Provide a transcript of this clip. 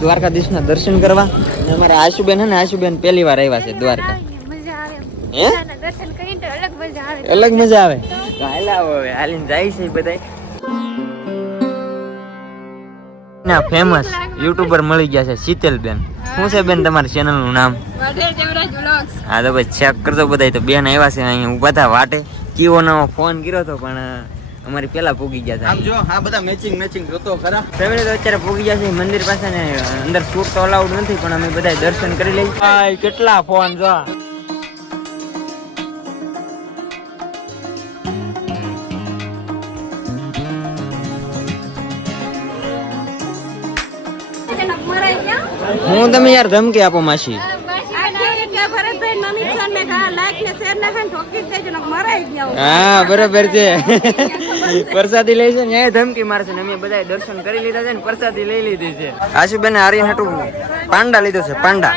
દ્વારકાધીશના દર્શન કરવા. અને અમારા આશુબેન હે ને, આશુબેન પહેલી વાર આવ્યા છે દ્વારકા. હે દર્શન કરીને અલગ મજા આવે. અલગ મજા આવે. હાલાવો હવે હાલીને જાય છે બધાય. ના ફેમસ યુટ્યુબર મળી ગયા છે શીતલબેન. શું છે બેન તમારી ચેનલ નું નામ? હા તો ભાઈ ચેક કરજો બધા. તો બેન આવ્યા છે અહીંયા ઉભા હતા વાટે. કીવો નવો ફોન કર્યો હતો પણ અમારી પેલા પૂગી ગયા હતા. આમ જો હા બધા મેચિંગ જોતો ખરા. ફેમિલી તો અત્યારે પૂગી ગયા છે મંદિર પાસે ને અંદર શૂટ તો અલાઉડ નથી પણ અમે બધા દર્શન કરી લઈએ. ભાઈ કેટલા ફોન જો. હું તમે યાર ધમકી આપો માસી. હા બરોબર છે. પ્રસાદી લઈ છે ને ધમકી મારશે ને અમે બધા દર્શન કરી લીધા છે ને પ્રસાદી લઈ લીધી છે. આશુબેન આર્યન હાટું પાંડા લીધો છે પાંડા.